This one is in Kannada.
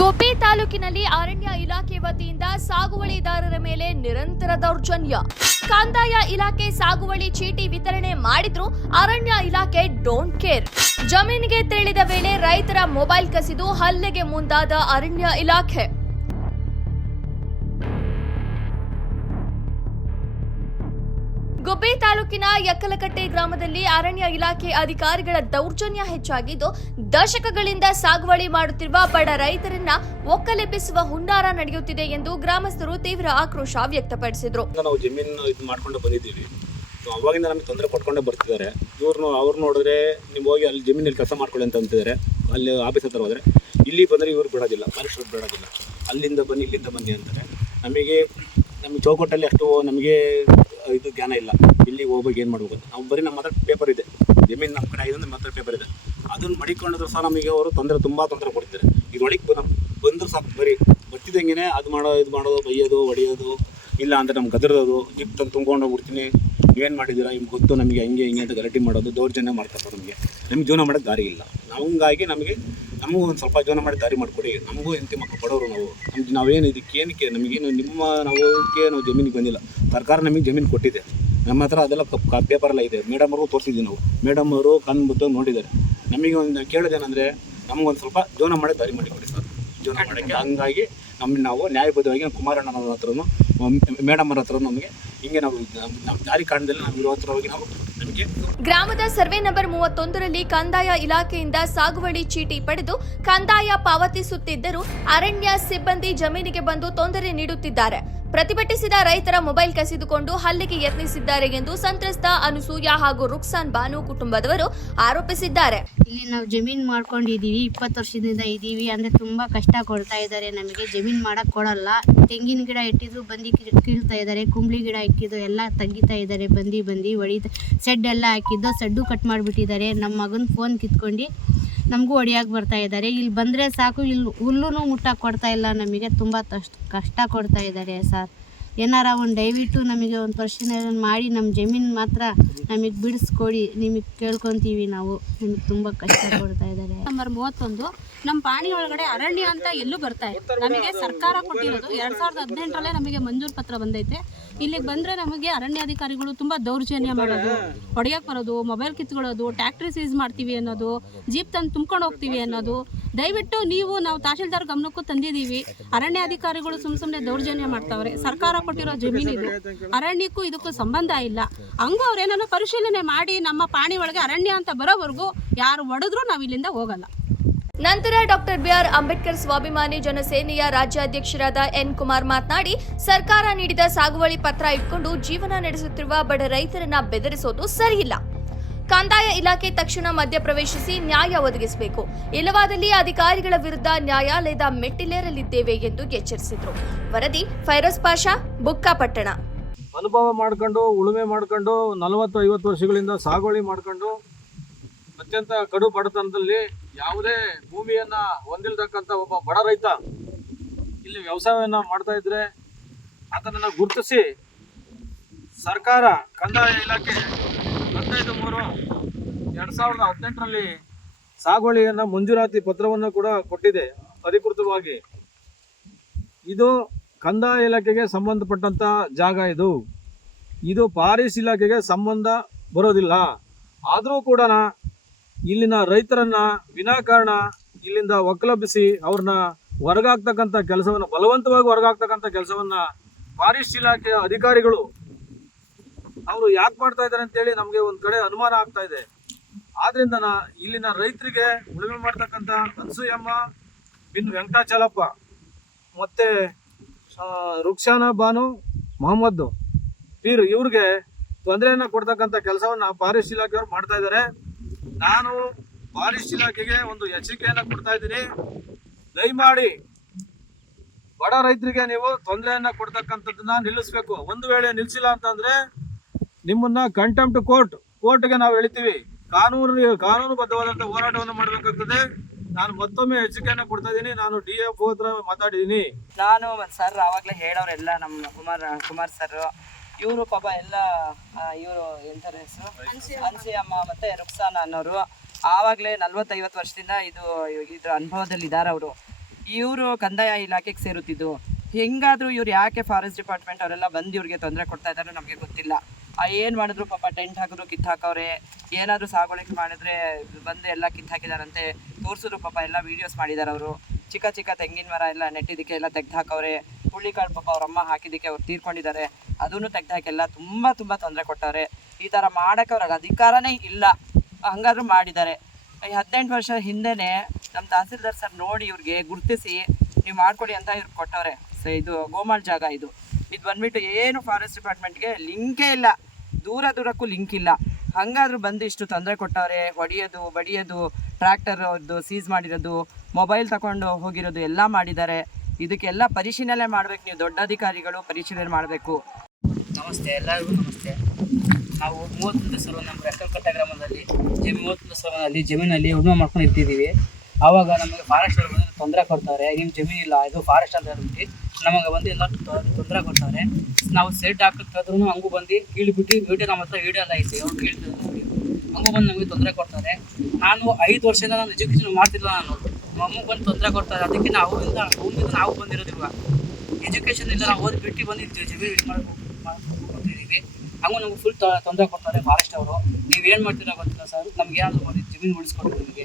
ಗೋಪಿ ತಾಲೂಕಿನಲ್ಲಿ ಅರಣ್ಯ ಇಲಾಖೆ ವತಿಯಿಂದ ಸಾಗುವಳಿದಾರರ ಮೇಲೆ ನಿರಂತರ ದೌರ್ಜನ್ಯ. ಕಂದಾಯ ಇಲಾಖೆ ಸಾಗುವಳಿ ಚೀಟಿ ವಿತರಣೆ ಮಾಡಿದ್ರು ಅರಣ್ಯ ಇಲಾಖೆ ಡೋಂಟ್ ಕೇರ್. ಜಮೀನಿಗೆ ತೆರಳಿದ ವೇಳೆ ರೈತರ ಮೊಬೈಲ್ ಕಸಿದು ಹಲ್ಲೆಗೆ ಮುಂದಾದ ಅರಣ್ಯ ಇಲಾಖೆ. ಗುಬ್ಬಿ ತಾಲೂಕಿನ ಯಕ್ಕಲಕಟ್ಟೆ ಗ್ರಾಮದಲ್ಲಿ ಅರಣ್ಯ ಇಲಾಖೆ ಅಧಿಕಾರಿಗಳ ದೌರ್ಜನ್ಯ ಹೆಚ್ಚಾಗಿದ್ದು, ದಶಕಗಳಿಂದ ಸಾಗುವಳಿ ಮಾಡುತ್ತಿರುವ ಬಡ ರೈತರನ್ನ ಒಕ್ಕಲೆಬ್ಬಿಸುವ ಹುನ್ನಾರ ನಡೆಯುತ್ತಿದೆ ಎಂದು ಗ್ರಾಮಸ್ಥರು ತೀವ್ರ ಆಕ್ರೋಶ ವ್ಯಕ್ತಪಡಿಸಿದರು. ನಾವು ಜಮೀನು ಇದು ಮಾಡ್ಕೊಂಡು ಬಂದಿದ್ದೀವಿ. ಅವಾಗಿಂದ ನಮಗೆ ತೊಂದರೆ ಕೊಟ್ಕೊಂಡೇ ಬರ್ತಿದ್ದಾರೆ. ಅವ್ರು ನೋಡಿದ್ರೆ ನೀವು ಹೋಗಿ ಅಲ್ಲಿ ಜಮೀನಲ್ಲಿ ಕೆಲಸ ಮಾಡ್ಕೊಳ್ಳಿ ಅಂತ ಅಂತಿದ್ದಾರೆ. ಅಲ್ಲಿ ಆಫೀಸ್ ಹತ್ರ ಹೋದರೆ ಇಲ್ಲಿ ಬಂದರೆ ಇವ್ರು ಬಿಡೋದಿಲ್ಲ, ಮನುಷ್ಯರು ಬಿಡೋದಿಲ್ಲ. ಅಲ್ಲಿಂದ ಬನ್ನಿ ಇಲ್ಲಿಂದ ಬನ್ನಿ ಅಂತಾರೆ. ನಮ್ಮ ಚೌಕಟ್ಟಲ್ಲಿ ಅಷ್ಟು ನಮಗೆ ಇದು ಜ್ಞಾನ ಇಲ್ಲ. ಇಲ್ಲಿ ಹೋಗ್ಬೇಕು ಏನು ಮಾಡ್ಬೇಕು ಅಂತ. ನಾವು ಬರೀ ನಮ್ಮ ಹತ್ರ ಪೇಪರ್ ಇದೆ, ಜಮೀನು ನಮ್ಮ ಕಡೆ ಆಗಿದೆ, ನಮ್ಮ ಹತ್ರ ಪೇಪರ್ ಇದೆ. ಅದನ್ನು ಮಡಿಕೊಂಡಿದ್ರು ಸಹ ನಮಗೆ ಅವರು ತುಂಬ ತೊಂದರೆ ಕೊಡ್ತಾರೆ. ಇದರೊಳಗೆ ಬಂದರೂ ಸಾಕು, ಬರೀ ಬರ್ತಿದ್ದಂಗೆ ಅದು ಮಾಡೋದು ಬೈಯೋದು ಹೊಡೆಯೋದು, ಇಲ್ಲ ಅಂದರೆ ನಮ್ಗೆ ಗದರೋದು, ಜಿಪ್ ತಂದು ತುಂಬ್ಕೊಂಡು ಹೋಗ್ಬಿಡ್ತೀನಿ, ನೀವೇನು ಮಾಡಿದ್ದೀರಾ ನಿಮ್ಗೆ ಗೊತ್ತು, ನಮಗೆ ಹಿಂಗೆ ಅಂತ ಗಲಾಟೆ ಮಾಡೋದು, ದೌರ್ಜನ್ಯ ಮಾಡ್ತಾರೆ. ನಮಗೆ ಜೀವನ ಮಾಡೋಕ್ಕೆ ದಾರಿ ಇಲ್ಲ. ಹಂಗಾಗಿ ನಮಗೂ ಒಂದು ಸ್ವಲ್ಪ ಜೀವನ ಮಾಡಿ ದಾರಿ ಮಾಡಿಕೊಡಿ. ನಮಗೂ ಹೆಂಡತಿ ಮಕ್ಕಳು ಬಡವರು ನಾವೇನು ಏನಕ್ಕೆ ನಮಗೇನು ನಾವು ಜಮೀನಿಗೆ ಬಂದಿಲ್ಲ. ಸರ್ಕಾರ ನಮಗೆ ಜಮೀನು ಕೊಟ್ಟಿದೆ, ನಮ್ಮ ಹತ್ರ ಅದೆಲ್ಲ ಪೇಪರೆಲ್ಲ ಇದೆ. ಮೇಡಮ್ ಅವ್ರಿಗೂ ತೋರಿಸಿದ್ವಿ ನಾವು. ಮೇಡಮ್ ಅವರು ಕಣ್ಬುದ್ದು ನೋಡಿದ್ದಾರೆ. ನಮಗೆ ಒಂದು ಕೇಳೋದೇನೆಂದರೆ ನಮಗೊಂದು ಸ್ವಲ್ಪ ಜೀವನ ಮಾಡಿ ದಾರಿ ಮಾಡಿಕೊಡಿ ಸರ್, ಜೀವನ ಮಾಡೋಕ್ಕೆ. ಹಂಗಾಗಿ ನಾವು ನ್ಯಾಯಬದ್ಧವಾಗಿ ಕುಮಾರಣ್ಣನ ಹತ್ರನೂ ಮೇಡಮ್ ಅವ್ರ ಹತ್ರ ನಮಗೆ ಹಿಂಗೆ ನಾವು ನಮ್ಮ ದಾರಿ ಕಾರಣದಲ್ಲಿ ನಾವು ಇರೋ ಹತ್ರವಾಗಿ ನಾವು ನಮಗೆ. ಗ್ರಾಮದ ಸರ್ವೆ ನಂಬರ್ 31ರಲ್ಲಿ ಕಂದಾಯ ಇಲಾಖೆಯಿಂದ ಸಾಗುವಳಿ ಚೀಟಿ ಪಡೆದು ಕಂದಾಯ ಪಾವತಿಸುತ್ತಿದ್ದರೂ ಅರಣ್ಯ ಸಿಬ್ಬಂದಿ ಜಮೀನಿಗೆ ಬಂದು ತೊಂದರೆ ನೀಡುತ್ತಿದ್ದಾರೆ. ಪ್ರತಿಭಟಿಸಿದ ರೈತರ ಮೊಬೈಲ್ ಕಸಿದುಕೊಂಡು ಹಲ್ಲೆಗೆ ಯತ್ನಿಸಿದ್ದಾರೆ ಎಂದು ಸಂತ್ರಸ್ತ ಅನುಸೂಯ ಹಾಗೂ ರುಕ್ಸಾನ್ ಬಾನು ಕುಟುಂಬದವರು ಆರೋಪಿಸಿದ್ದಾರೆ. ಇಲ್ಲಿ ನಾವು ಜಮೀನು ಮಾಡ್ಕೊಂಡಿದ್ದೀವಿ, 20 ವರ್ಷದಿಂದ ಇದ್ದೀವಿ. ಅಂದರೆ ತುಂಬ ಕಷ್ಟ ಕೊಡ್ತಾ ಇದ್ದಾರೆ. ನಮಗೆ ಜಮೀನು ಮಾಡೋಕ್ಕೆ ಕೊಡಲ್ಲ. ತೆಂಗಿನ ಗಿಡ ಇಟ್ಟಿದ್ರು ಬಂದು ಕೀಳ್ತಾ ಇದ್ದಾರೆ, ಕುಂಬಳಿ ಗಿಡ ಇಕ್ಕಿದ್ದು ಎಲ್ಲ ತೆಗಿತಾ ಇದ್ದಾರೆ. ಬಂದು ಹೊಡಿತಾ ಸೆಡ್ ಎಲ್ಲ ಹಾಕಿದ್ದು ಸಡ್ಡು ಕಟ್ ಮಾಡಿಬಿಟ್ಟಿದ್ದಾರೆ. ನಮ್ಮ ಮಗನ ಫೋನ್ ಕಿತ್ಕೊಂಡು ನಮಗೂ ಹೊಡಿಯೋಕೆ ಬರ್ತಾ ಇದ್ದಾರೆ. ಇಲ್ಲಿ ಬಂದರೆ ಸಾಕು, ಇಲ್ಲಿ ಹುಲ್ಲೂ ಮುಟ್ಟಕ್ಕೆ ಕೊಡ್ತಾ ಇಲ್ಲ. ನಮಗೆ ತುಂಬ ಕಷ್ಟ ಕೊಡ್ತಾ ಇದ್ದಾರೆ ಸರ್. ಏನಾರ ಒಂದು ದಯವಿಟ್ಟು ನಮಗೆ ಒಂದು ಪರಿಶೀಲನೆ ಮಾಡಿ ನಮ್ಮ ಜಮೀನು ಮಾತ್ರ ನಮಗೆ ಬಿಡಿಸ್ಕೊಡಿ, ನಿಮಗೆ ಕೇಳ್ಕೊತೀವಿ ನಾವು. ನಿಮಗೆ ತುಂಬ ಕಷ್ಟ ಕೊಡ್ತಾ ಇದ್ದಾರೆ. ನಂಬರ್ 31 ನಮ್ಮ ಪಾಣಿ ಒಳಗಡೆ ಅರಣ್ಯ ಅಂತ ಎಲ್ಲೂ ಬರ್ತಾ ಇದೆ. ನಮಗೆ ಸರ್ಕಾರ ಕೊಟ್ಟಿರೋದು 2018ರಲ್ಲೇ ನಮಗೆ ಮಂಜೂರು ಪತ್ರ ಬಂದೈತೆ. ಇಲ್ಲಿಗೆ ಬಂದರೆ ನಮಗೆ ಅರಣ್ಯಾಧಿಕಾರಿಗಳು ತುಂಬ ದೌರ್ಜನ್ಯ ಮಾಡೋದು, ಹೊಡೆಯೋಕೆ ಬರೋದು, ಮೊಬೈಲ್ ಕಿತ್ಕೊಳ್ಳೋದು, ಟ್ಯಾಕ್ಟ್ರಿ ಸೀಸ್ ಮಾಡ್ತೀವಿ ಅನ್ನೋದು, ಜೀಪ್ ತಂದು ತುಂಬ್ಕೊಂಡು ಹೋಗ್ತೀವಿ ಅನ್ನೋದು. ದಯವಿಟ್ಟು ನಾವು ತಹಶೀಲ್ದಾರ್ ಗಮನಕ್ಕೂ ತಂದಿದ್ದೀವಿ. ಅರಣ್ಯಾಧಿಕಾರಿಗಳು ಸುಮ್ಮನೆ ದೌರ್ಜನ್ಯ ಮಾಡ್ತಾವ್ರೆ. ಸರ್ಕಾರ ಕೊಟ್ಟಿರೋ ಜಮೀನಿದು ಅರಣ್ಯಕ್ಕೂ ಇದಕ್ಕೂ ಸಂಬಂಧ ಇಲ್ಲ. ಹಂಗೂ ಅವ್ರೇನೋ ಪರಿಶೀಲನೆ ಮಾಡಿ ನಮ್ಮ ಪಾಣಿ ಒಳಗೆ ಅರಣ್ಯ ಅಂತ ಬರೋವರೆಗೂ ಯಾರು ಹೊಡೆದ್ರೂ ನಾವು ಇಲ್ಲಿಂದ ಹೋಗಲ್ಲ. ನಂತರ ಡಾಕ್ಟರ್ ಬಿಆರ್ ಅಂಬೇಡ್ಕರ್ ಸ್ವಾಭಿಮಾನಿ ಜನಸೇನೆಯ ರಾಜ್ಯಾಧ್ಯಕ್ಷರಾದ ಎನ್ ಕುಮಾರ್ ಮಾತನಾಡಿ, ಸರ್ಕಾರ ನೀಡಿದ ಸಾಗುವಳಿ ಪತ್ರ ಇಟ್ಕೊಂಡು ಜೀವನ ನಡೆಸುತ್ತಿರುವ ಬಡ ರೈತರನ್ನ ಬೆದರಿಸೋದು ಸರಿಯಿಲ್ಲ. ಕಂದಾಯ ಇಲಾಖೆ ತಕ್ಷಣ ಮಧ್ಯಪ್ರವೇಶಿಸಿ ನ್ಯಾಯ ಒದಗಿಸಬೇಕು. ಇಲ್ಲವಾದಲ್ಲಿ ಅಧಿಕಾರಿಗಳ ವಿರುದ್ಧ ನ್ಯಾಯಾಲಯದ ಮೆಟ್ಟಿಲೇರಲಿದ್ದೇವೆ ಎಂದು ಎಚ್ಚರಿಸಿದರು. ವರದಿ ಫೈರೋಜ್ ಪಾಷಾ, ಬುಕ್ಕಾಪಟ್ಟಣ. ಅನುಭವ ಮಾಡ್ಕೊಂಡು ಉಳುಮೆ ಮಾಡ್ಕೊಂಡು 40-50 ವರ್ಷಗಳಿಂದ ಸಾಗುವಳಿ ಮಾಡ್ಕೊಂಡು ಅತ್ಯಂತ ಕಡು ಬಡತನದಲ್ಲಿ ಯಾವುದೇ ಭೂಮಿಯನ್ನ ಹೊಂದಿಲ್ತಕ್ಕಂಥ ಒಬ್ಬ ಬಡ ರೈತ ಇಲ್ಲಿ ವ್ಯವಸಾಯವನ್ನ ಮಾಡ್ತಾ ಇದ್ರೆ ಅದನ್ನು ಗುರುತಿಸಿ ಸರ್ಕಾರ ಕಂದಾಯ ಇಲಾಖೆ 15/3/2018ರಲ್ಲಿ ಸಾಗುವಳಿಯನ್ನ ಮಂಜೂರಾತಿ ಪತ್ರವನ್ನು ಕೂಡ ಕೊಟ್ಟಿದೆ ಅಧಿಕೃತವಾಗಿ. ಇದು ಕಂದಾಯ ಇಲಾಖೆಗೆ ಸಂಬಂಧಪಟ್ಟಂತ ಜಾಗ. ಇದು ಫಾರೆಸ್ಟ್ ಇಲಾಖೆಗೆ ಸಂಬಂಧ ಬರೋದಿಲ್ಲ. ಆದರೂ ಕೂಡ ಇಲ್ಲಿನ ರೈತರನ್ನ ವಿನಾಕಾರಣ ಇಲ್ಲಿಂದ ಒಕ್ಕಲೆಬ್ಬಿಸಿ ಅವ್ರನ್ನ ಹೊರಗಾಗ್ತಕ್ಕಂಥ ಕೆಲಸವನ್ನು, ಬಲವಂತವಾಗಿ ಹೊರಗಾಗ್ತಕ್ಕಂಥ ಕೆಲಸವನ್ನ ಫಾರೆಸ್ಟ್ ಇಲಾಖೆಯ ಅಧಿಕಾರಿಗಳು ಅವರು ಯಾಕೆ ಮಾಡ್ತಾ ಇದ್ದಾರೆ ಅಂತೇಳಿ ನಮಗೆ ಒಂದು ಕಡೆ ಅನುಮಾನ ಆಗ್ತಾ ಇದೆ. ಆದ್ರಿಂದ ಇಲ್ಲಿನ ರೈತರಿಗೆ ಉಳುಮೆ ಮಾಡ್ತಕ್ಕಂಥ ಅನ್ಸೂಯಮ್ಮ ಬಿನ್ ವೆಂಕಟಾಚಲಪ್ಪ ಮತ್ತೆ ರುಕ್ಸಾನ ಬಾನು ಮೊಹಮ್ಮದ್ ಪೀರ್ ಇವ್ರಿಗೆ ತೊಂದರೆಯನ್ನು ಕೊಡ್ತಕ್ಕಂಥ ಕೆಲಸವನ್ನ ಫಾರೆಸ್ಟ್ ಇಲಾಖೆಯವರು ಮಾಡ್ತಾ ಇದ್ದಾರೆ. ನಾನು ಫಾರೆಸ್ಟ್ ಇಲಾಖೆಗೆ ಒಂದು ಎಚ್ಚರಿಕೆಯನ್ನು ಕೊಡ್ತಾ ಇದ್ದೀನಿ. ದಯಮಾಡಿ ಬಡ ರೈತರಿಗೆ ನೀವು ತೊಂದರೆಯನ್ನ ಕೊಡ್ತಕ್ಕಂಥದ್ದನ್ನ ನಿಲ್ಲಿಸ್ಬೇಕು. ಒಂದು ವೇಳೆ ನಿಲ್ಲಿಸಿಲ್ಲ ಅಂತಂದ್ರೆ ನಿಮ್ಮನ್ನ ಕಂಟೆಂಪ್ಟ್ ಕೋರ್ಟ್ಗೆ ನಾವು ಹೇಳ್ತೀವಿ. ಕಾನೂನುಬದ್ಧವಾದಂಥ ಹೋರಾಟವನ್ನು ಮಾಡಬೇಕಾಗ್ತದೆ. ನಾನು ಮತ್ತೊಮ್ಮೆ ಎಚ್ಚರಿಕೆಯನ್ನು ಕೊಡ್ತಾ ಇದ್ದೀನಿ. ನಾನು DFO ಹತ್ರ ಮಾತಾಡಿದ್ದೀನಿ. ನಾನು ಸರ್ ಆವಾಗಲೇ ಹೇಳೋರೆಲ್ಲ ನಮ್ಮ ಕುಮಾರ್ ಸರ್, ಇವರು ಪಾಪ ಎಲ್ಲ ಇವರು ಎಂಥರ ಹೆಸರು ಅನ್ಸಿಯಮ್ಮ ಮತ್ತು ರುಕ್ಸಾನ ಅನ್ನೋರು ಆವಾಗಲೇ 40-50 ವರ್ಷದಿಂದ ಇದ್ರ ಅನುಭವದಲ್ಲಿ ಇದ್ದಾರೆ ಅವರು. ಇವರು ಕಂದಾಯ ಇಲಾಖೆಗೆ ಸೇರುತ್ತಿದ್ದು. ಹೆಂಗಾದರೂ ಇವ್ರು ಯಾಕೆ ಫಾರೆಸ್ಟ್ ಡಿಪಾರ್ಟ್ಮೆಂಟ್ ಅವರೆಲ್ಲ ಬಂದು ಇವ್ರಿಗೆ ತೊಂದರೆ ಕೊಡ್ತಾ ಇದ್ದಾರೋ ನಮಗೆ ಗೊತ್ತಿಲ್ಲ. ಏನು ಮಾಡಿದ್ರು ಪಾಪ ಟೆಂಟ್ ಹಾಕಿದ್ರು ಕಿತ್ತಾಕವ್ರೆ, ಏನಾದರೂ ಸಾಗುವಳಿಕೆ ಮಾಡಿದ್ರೆ ಬಂದು ಎಲ್ಲ ಕಿತ್ತಾಕಿದಾರಂತೆ, ತೋರಿಸಿದ್ರು ಪಾಪ ಎಲ್ಲ ವೀಡಿಯೋಸ್ ಮಾಡಿದ್ದಾರೆ ಅವರು. ಚಿಕ್ಕ ಚಿಕ್ಕ ತೆಂಗಿನ ಮರ ಎಲ್ಲ ನೆಟ್ಟಿದ್ದಕ್ಕೆ ಎಲ್ಲ ತೆಗ್ದು ಹಾಕವ್ರೆ. ಹುಳ್ಳಿಕಾಳು ಪಾಪ ಅವ್ರ ಅಮ್ಮ ಹಾಕಿದ್ದಕ್ಕೆ ಅವ್ರು ತೀರ್ಕೊಂಡಿದ್ದಾರೆ, ಅದನ್ನು ತೆಗ್ದು ಹಾಕೆಲ್ಲ ತುಂಬ ತೊಂದರೆ ಕೊಟ್ಟವ್ರೆ. ಈ ಥರ ಮಾಡೋಕ್ಕೆ ಅವ್ರಿಗೆ ಅಧಿಕಾರನೇ ಇಲ್ಲ, ಹಂಗಾದ್ರೂ ಮಾಡಿದ್ದಾರೆ. ಈ 18 ವರ್ಷ ಹಿಂದೆನೇ ನಮ್ಮ ತಹಸೀಲ್ದಾರ್ ಸರ್ ನೋಡಿ ಇವ್ರಿಗೆ ಗುರುತಿಸಿ ನೀವು ಮಾಡಿಕೊಡಿ ಅಂತ ಇವ್ರಿಗೆ ಕೊಟ್ಟವ್ರೆ. ಇದು ಗೋಮಾಳ ಜಾಗ, ಇದು ಬಂದ್ಬಿಟ್ಟು ಏನು ಫಾರೆಸ್ಟ್ ಡಿಪಾರ್ಟ್ಮೆಂಟ್ಗೆ ಲಿಂಕೇ ಇಲ್ಲ, ದೂರಕ್ಕೂ ಲಿಂಕ್ ಇಲ್ಲ. ಹಂಗಾದ್ರೂ ಬಂದು ಇಷ್ಟು ತೊಂದರೆ ಕೊಟ್ಟವ್ರೆ. ಹೊಡಿಯೋದು ಬಡಿಯೋದು, ಟ್ರ್ಯಾಕ್ಟರ್ ಅವ್ರದ್ದು ಸೀಸ್ ಮಾಡಿರೋದು, ಮೊಬೈಲ್ ತಗೊಂಡು ಹೋಗಿರೋದು ಎಲ್ಲ ಮಾಡಿದ್ದಾರೆ. ಇದಕ್ಕೆಲ್ಲ ಪರಿಶೀಲನೆ ಮಾಡಬೇಕು, ನೀವು ದೊಡ್ಡ ಅಧಿಕಾರಿಗಳು ಪರಿಶೀಲನೆ ಮಾಡಬೇಕು. ನಮಸ್ತೆ, ಎಲ್ಲರಿಗೂ ನಮಸ್ತೆ. ನಾವು 31 ಸರ್ವ ನಮ್ಮ ರೆಕ್ಕಲ್ಕಟ್ಟೆ ಗ್ರಾಮದಲ್ಲಿ 31 ಸರ್ವನಲ್ಲಿ ಜಮೀನಲ್ಲಿ ಉಳುಮೆ ಮಾಡ್ಕೊಂಡು ಇರ್ತಿದ್ದೀವಿ. ಆವಾಗ ನಮಗೆ ಫಾರೆಸ್ಟ್ ಅವರು ಬಂದು ತೊಂದರೆ ಕೊಡ್ತಾರೆ. ನಿಮ್ಮ ಜಮೀನಿಲ್ಲ, ಇದು ಫಾರೆಸ್ಟ್ ಅಂತ ಹೇಳ್ಬಿಟ್ಟು ನಮಗೆ ಬಂದು ಎಲ್ಲ ತೊಂದರೆ ಕೊಡ್ತಾರೆ. ನಾವು ಸೆಡ್ ಹಾಕಿದ್ರು ಹಂಗೂ ಬಂದು ಕೀಳ್ಬಿಟ್ಟು ವಿಡಿಯೋ ನಮ್ಮ ಹತ್ರ ವಿಡಿಯೋ ಎಲ್ಲ ಐತೆ, ಅವ್ರು ಕೇಳ್ತಿದ್ರು ಹಂಗೂ ಬಂದು ನಮಗೆ ತೊಂದರೆ ಕೊಡ್ತಾರೆ. ನಾನು 5 ವರ್ಷದಿಂದ ನಾನು ಎಜುಕೇಷನ್ ಮಾಡ್ತಿಲ್ಲ, ನಾನು ನಮಗೆ ಬಂದು ತೊಂದರೆ ಕೊಡ್ತಾರೆ. ಅದಕ್ಕೆ ಅವರಿಂದ ನಾವು ಬಂದಿರೋದಿಲ್ಲ, ಎಜುಕೇಷನ್ ಇಲ್ಲ, ನಾವು ಓದ್ಬಿಟ್ಟು ಬಂದಿದ್ದೀವಿ, ಜಮೀನು ಇದು ಮಾಡ್ಕೊಟ್ಟಿದ್ದೀವಿ. ಹಂಗೂ ನಮ್ಗೆ ಫುಲ್ ತೊಂದರೆ ಕೊಡ್ತಾರೆ ಫಾರೆಸ್ಟ್ ಅವರು. ನೀವು ಏನು ಮಾಡ್ತೀರಾ ಗೊತ್ತಿಲ್ಲ ಸರ್, ನಮ್ಗೆ ಏನಾದರೂ ಬಂದು ಜಮೀನು ಉಳಿಸ್ಕೊಡ್ತೀವಿ ನಿಮಗೆ.